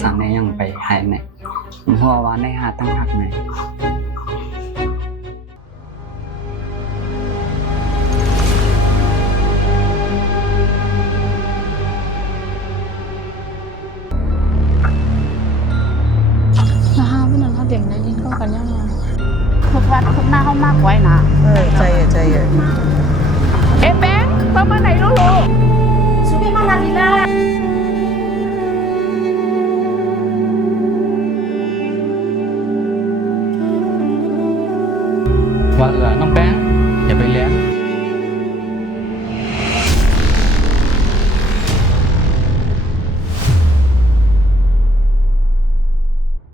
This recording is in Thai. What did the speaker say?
สั่งในยังไปหายไหนผมหัวว่าในหาตั้งหักไหนนะฮะวันนั้นเขาเด็กได้ยินเข้ากันยังไง ทุกวันทุกหน้าเขามากไว้นะ ใจเย็น เอ๊ะแบงค์ต้องมาไหนลูก สุพี่มาลาลีลา